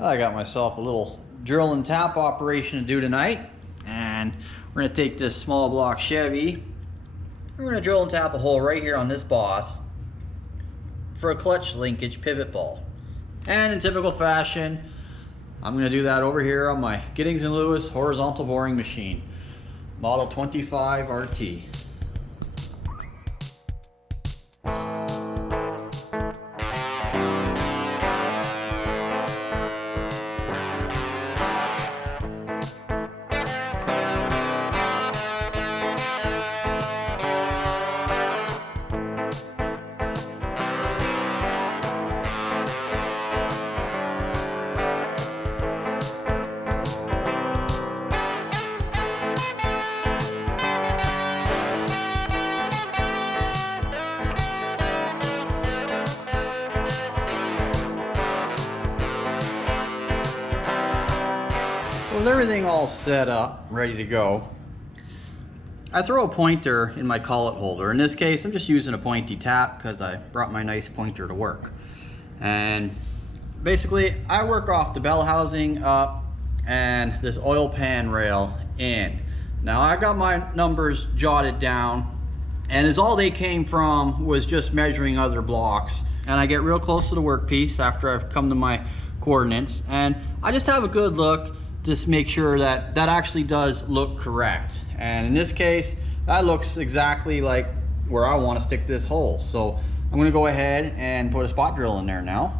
I got myself a little drill and tap operation to do tonight, and we're going to take this small block Chevy. We're going to drill and tap a hole right here on this boss for a clutch linkage pivot ball. And in typical fashion, I'm going to do that over here on my Giddings & Lewis horizontal boring machine, model 25 RT. With everything all set up, ready to go, I throw a pointer in my collet holder. In this case, I'm just using a pointy tap because I brought my nice pointer to work. And basically, I work off the bell housing up and this oil pan rail in. Now, I got my numbers jotted down, and as all they came from was just measuring other blocks. And I get real close to the workpiece after I've come to my coordinates, and I just have a good look. Just make sure that that actually does look correct. And in this case, that looks exactly like where I want to stick this hole. So I'm going to go ahead and put a spot drill in there now.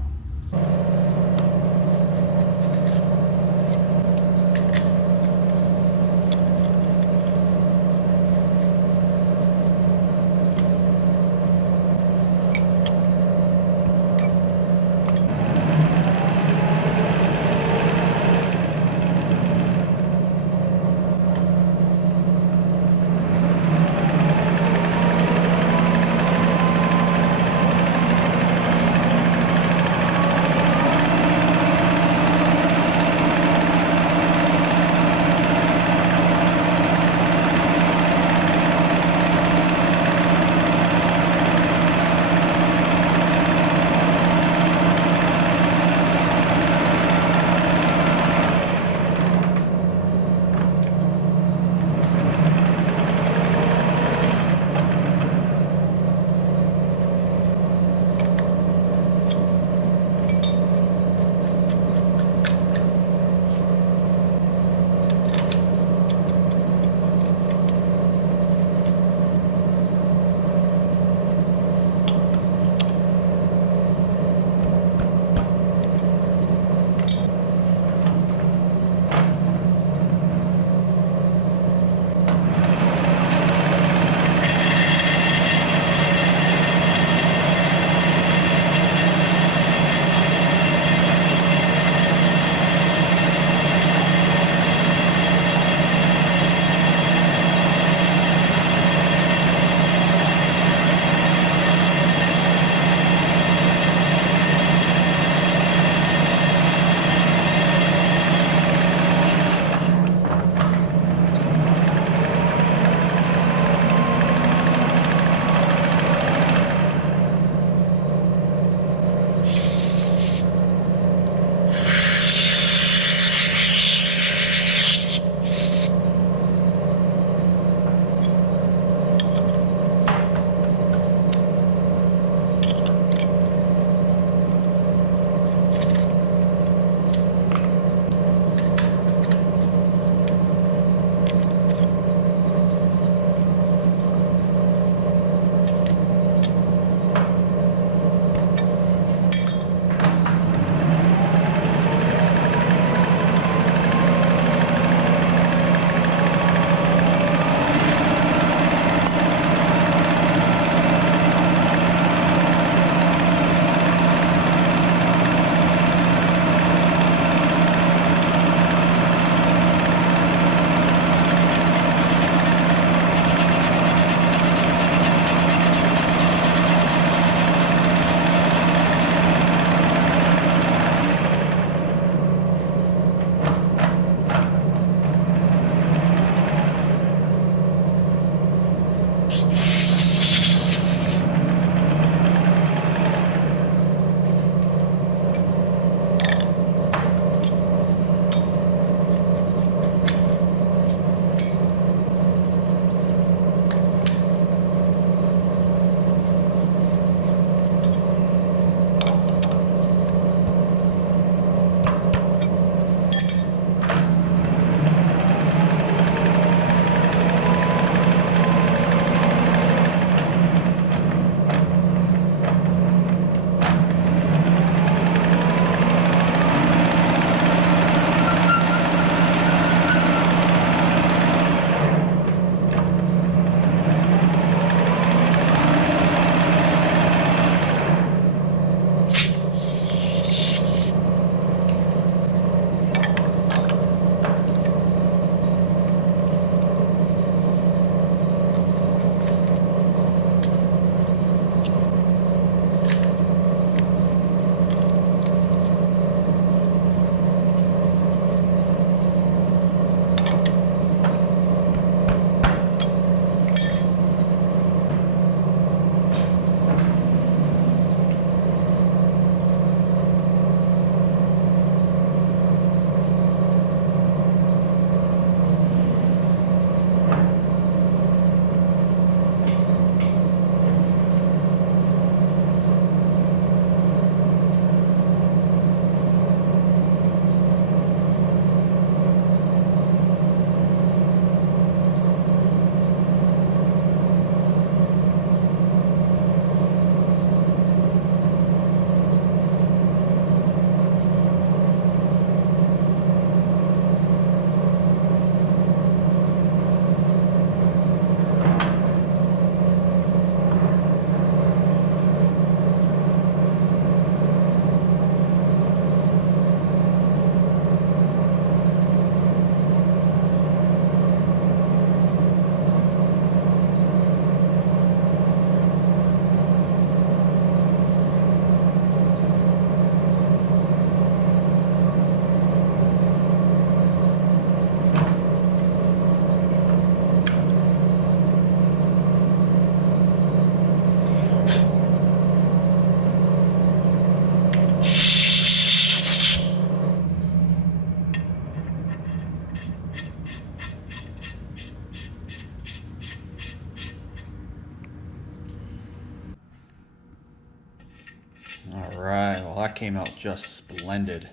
All right, well that came out just splendid.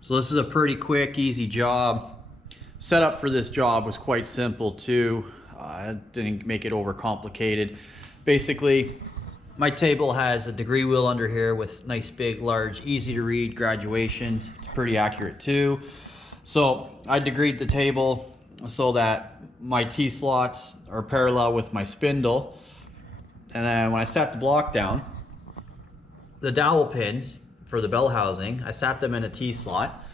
So this is a pretty quick, easy job. Setup for this job was quite simple too. I didn't make it overcomplicated. Basically, my table has a degree wheel under here with nice big, large, easy to read graduations. It's pretty accurate too. So I degreed the table so that my T-slots are parallel with my spindle. And then when I sat the block down, the dowel pins for the bell housing, I sat them in a T-slot,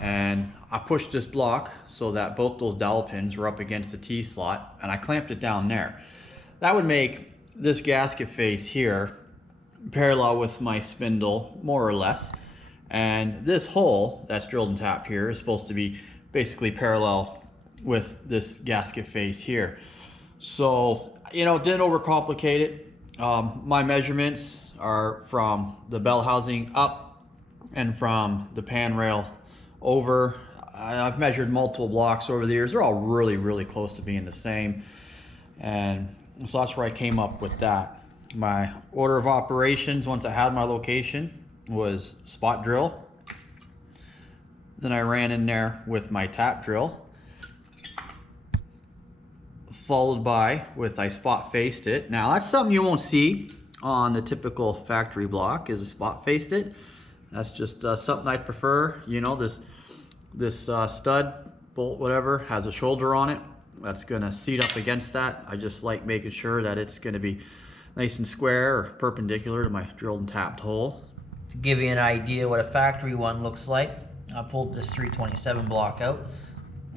and I pushed this block so that both those dowel pins were up against the T-slot, and I clamped it down there. That would make this gasket face here parallel with my spindle, more or less. And this hole that's drilled and tapped here is supposed to be basically parallel with this gasket face here. So, you know, didn't overcomplicate it. My measurements are from the bell housing up and from the pan rail over. I've measured multiple blocks over the years. They're all really, really close to being the same. And so that's where I came up with that. My order of operations, once I had my location, was spot drill. Then I ran in there with my tap drill, followed by with I spot faced it. Now that's something you won't see on the typical factory block, is a spot faced it. That's just something I prefer. You know, this stud, bolt, whatever, has a shoulder on it. That's gonna seat up against that. I just like making sure that it's gonna be nice and square or perpendicular to my drilled and tapped hole. To give you an idea what a factory one looks like, I pulled this 327 block out,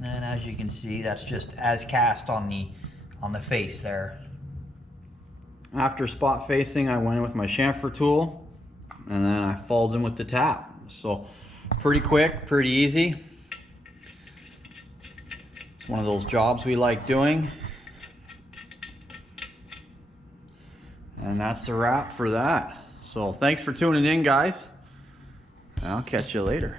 and as you can see, that's just as cast on the face there. After spot facing, I went in with my chamfer tool, and then I followed in with the tap. So pretty quick, pretty easy. It's one of those jobs we like doing. And that's a wrap for that. So thanks for tuning in, guys. I'll catch you later.